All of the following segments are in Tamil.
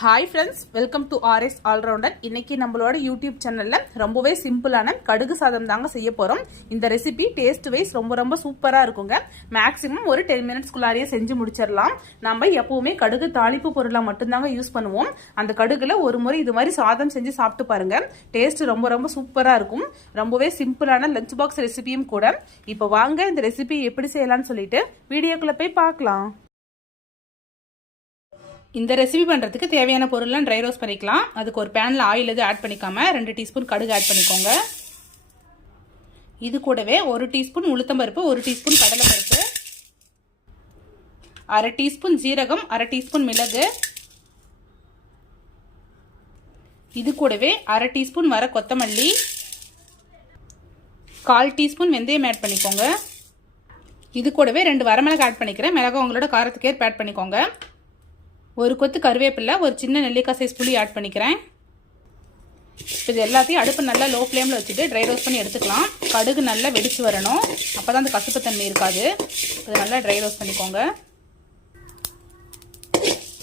Hi friends welcome to RS allrounder இன்னைக்கு நம்மளோட யூடியூப் சேனலில் ரொம்பவே சிம்பிளான கடுகு சாதம் தாங்க செய்ய போகிறோம் இந்த ரெசிபி டேஸ்ட் வைஸ் ரொம்ப ரொம்ப சூப்பராக இருக்குங்க. மேக்ஸிமம் ஒரு டென் மினிட்ஸ்குள்ளாரியே செஞ்சு முடிச்சிடலாம் நம்ம எப்பவுமே கடுகு தாளிப்பு பொருளாக மட்டும்தாங்க யூஸ் பண்ணுவோம். அந்த கடுகில் ஒரு முறை இது மாதிரி சாதம் செஞ்சு சாப்பிட்டு பாருங்க. டேஸ்ட் ரொம்ப ரொம்ப சூப்பராக இருக்கும். ரொம்பவே சிம்பிளான லஞ்ச் பாக்ஸ் ரெசிபியும் கூட. இப்போ வாங்க இந்த ரெசிபி எப்படி செய்யலாம்னு சொல்லிட்டு வீடியோக்குள்ளே போய் பார்க்கலாம். இந்த ரெசிபி பண்ணுறதுக்கு தேவையான பொருள்லாம் ட்ரை ரோஸ் பண்ணிக்கலாம். அதுக்கு ஒரு பேனில் ஆயில் எதுவும் ஆட் பண்ணிக்காமல் ரெண்டு டீஸ்பூன் கடுகு ஆட் பண்ணிக்கோங்க. இது கூடவே ஒரு டீஸ்பூன் உளுத்தம்பருப்பு ஒரு டீஸ்பூன் கடலைப்பருப்பு அரை டீஸ்பூன் ஜீரகம் அரை டீஸ்பூன் மிளகு. இது கூடவே அரை டீஸ்பூன் வர கொத்தமல்லி. கால் டீஸ்பூன் வெந்தயம் ஆட் பண்ணிக்கோங்க. இது கூடவே ரெண்டு வரமிளகு ஆட் பண்ணிக்கிறேன். மிளகா உங்களோட காரத்துக்கேற்ப ஆட் பண்ணிக்கோங்க. ஒரு கொத்து கருவேப்பிலை ஒரு சின்ன நெல்லிக்காய் சைஸ் புளி ஆட் பண்ணிக்கிறேன். இப்போ இது எல்லாத்தையும் அடுப்பு நல்லா லோ ஃப்ளேமில் வச்சுட்டு ட்ரை ரோஸ்ட் பண்ணி எடுத்துக்கலாம். கடுகு நல்லா வெடித்து வரணும். அப்போ தான் அந்த கசுப்புத்தன்மை இருக்காது. இது நல்லா ட்ரை ரோஸ்ட் பண்ணிக்கோங்க.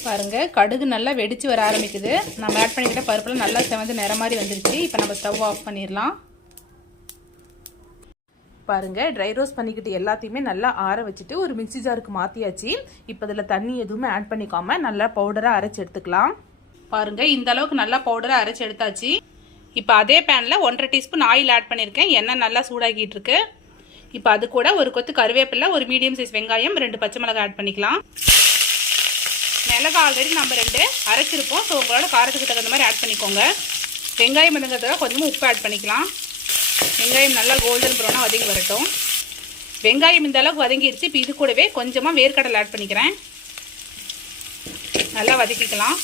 பாருங்கள் கடுகு நல்லா வெடித்து வர ஆரம்பிக்குது. நம்ம ஆட் பண்ணிக்கிட்ட பருப்புலாம் நல்லா செவந்து நிற மாதிரி வந்துருச்சு. இப்போ நம்ம ஸ்டவ் ஆஃப் பண்ணிடலாம். பாருங்கள் ட்ரை ரோஸ்ட் பண்ணிக்கிட்டு எல்லாத்தையுமே நல்லா ஆற வச்சுட்டு ஒரு மிக்சி ஜாருக்கு மாற்றியாச்சு இப்போ இதில் தண்ணி எதுவுமே ஆட் பண்ணிக்காம நல்லா பவுடராக அரைச்சி எடுத்துக்கலாம். பாருங்கள் இந்த அளவுக்கு நல்லா பவுடராக அரைச்சி எடுத்தாச்சு. இப்போ அதே பேனில் ஒன்றரை டீஸ்பூன் ஆயில் ஆட் பண்ணியிருக்கேன் எண்ணெய் நல்லா சூடாகிட்டு இருக்கு. இப்போ அது கூட ஒரு கொத்து கருவேப்பிலை ஒரு மீடியம் சைஸ் வெங்காயம் ரெண்டு பச்சை மிளகாய் ஆட் பண்ணிக்கலாம். மிளகா ஆல்ரெடி நம்ம ரெண்டு அரைச்சிருப்போம். ஸோ உங்களோட காரத்துக்கு தகுந்த மாதிரி ஆட் பண்ணிக்கோங்க. வெங்காயம் இருந்ததை கொஞ்சமாக உப்பு ஆட் பண்ணிக்கலாம். வெங்காயம் நல்லா கோல்டன் ப்ரௌனாக வதங்கி வரட்டும். வெங்காயம் இந்த அளவுக்கு வதங்கிடுச்சு இப்போ இது கூடவே கொஞ்சமாக வேர்க்கடலை ஆட் பண்ணிக்கிறேன். நல்லா வதக்கிக்கலாம்.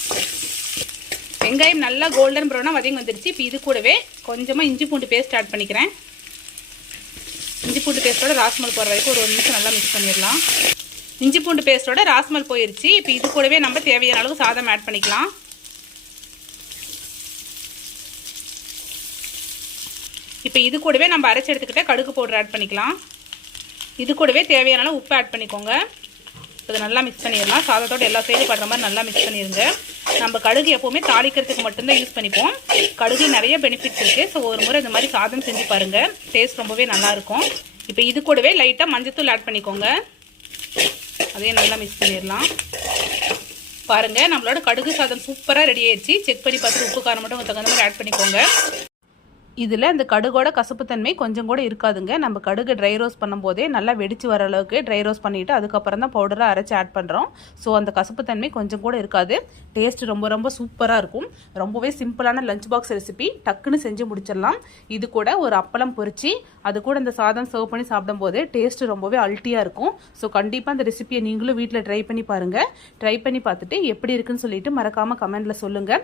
வெங்காயம் நல்லா கோல்டன் ப்ரௌனாக வதங்கி வந்துடுச்சு இப்போ இது கூடவே கொஞ்சமாக இஞ்சி பூண்டு பேஸ்ட் ஆட் பண்ணிக்கிறேன். இஞ்சி பூண்டு பேஸ்ட்டோட ராஸ்மல் போடுற வரைக்கும் ஒரு ஒரு நிமிஷம் நல்லா மிக்ஸ் பண்ணிடலாம். இஞ்சி பூண்டு பேஸ்ட்டோட ராஸ்மல் போயிருச்சு இப்போ இது கூடவே நம்ம தேவையான அளவு சாதம் ஆட் பண்ணிக்கலாம். இப்போ இது கூடவே நம்ம அரைச்சி எடுத்துக்கிட்ட கடுகு பவுடர் ஆட் பண்ணிக்கலாம். இது கூடவே தேவையான உப்பு ஆட் பண்ணிக்கோங்க. இது நல்லா மிக்ஸ் பண்ணிடலாம். சாதத்தோட எல்லா சைடும் படுற மாதிரி நல்லா மிக்ஸ் பண்ணிடுங்க நம்ம கடுகு எப்போவுமே தாளிக்கிறதுக்கு மட்டும்தான் யூஸ் பண்ணிப்போம். கடுகு நிறைய பெனிஃபிட்ஸ் இருக்குது ஸோ ஒரு முறை இந்த மாதிரி சாதம் செஞ்சு பாருங்கள் டேஸ்ட் ரொம்பவே நல்லாயிருக்கும் இப்போ இது கூடவே லைட்டாக மஞ்சத்தூள் ஆட் பண்ணிக்கோங்க. அதே நல்லா மிக்ஸ் பண்ணிடலாம். பாருங்கள் நம்மளோட கடுகு சாதம் சூப்பராக ரெடி ஆயிடுச்சு. செக் பண்ணி பார்த்துட்டு உப்பு காரம் மட்டும் தகுந்த மாதிரி ஆட் பண்ணிக்கோங்க. இதில் இந்த கடுகோட கசப்புத்தன்மை கொஞ்சம் கூட இருக்காதுங்க. நம்ம கடுகு ட்ரை ரோஸ்ட் பண்ணும்போதே நல்லா வெடிச்சு வர அளவுக்கு ட்ரை ரோஸ்ட் பண்ணிவிட்டு அதுக்கப்புறம் தான் பவுடரை அரைச்சி ஆட் பண்ணுறோம் ஸோ அந்த கசப்புத்தன்மை கொஞ்சம் கூட இருக்காது. டேஸ்ட் ரொம்ப ரொம்ப சூப்பராக இருக்கும். ரொம்பவே சிம்பிளான லஞ்ச் பாக்ஸ் ரெசிபி டக்குன்னு செஞ்சு முடிச்சிடலாம். இது கூட ஒரு அப்பளம் பொறிச்சு அது கூட இந்த சாதம் சர்வ் பண்ணி சாப்பிடும்போது டேஸ்ட் ரொம்பவே அல்ட்டியாக இருக்கும். ஸோ கண்டிப்பாக அந்த ரெசிபியை நீங்களும் வீட்டில் ட்ரை பண்ணி பாருங்கள் ட்ரை பண்ணி பார்த்துட்டு எப்படி இருக்குன்னு சொல்லிட்டு மறக்காமல் கமெண்ட்டில் சொல்லுங்கள்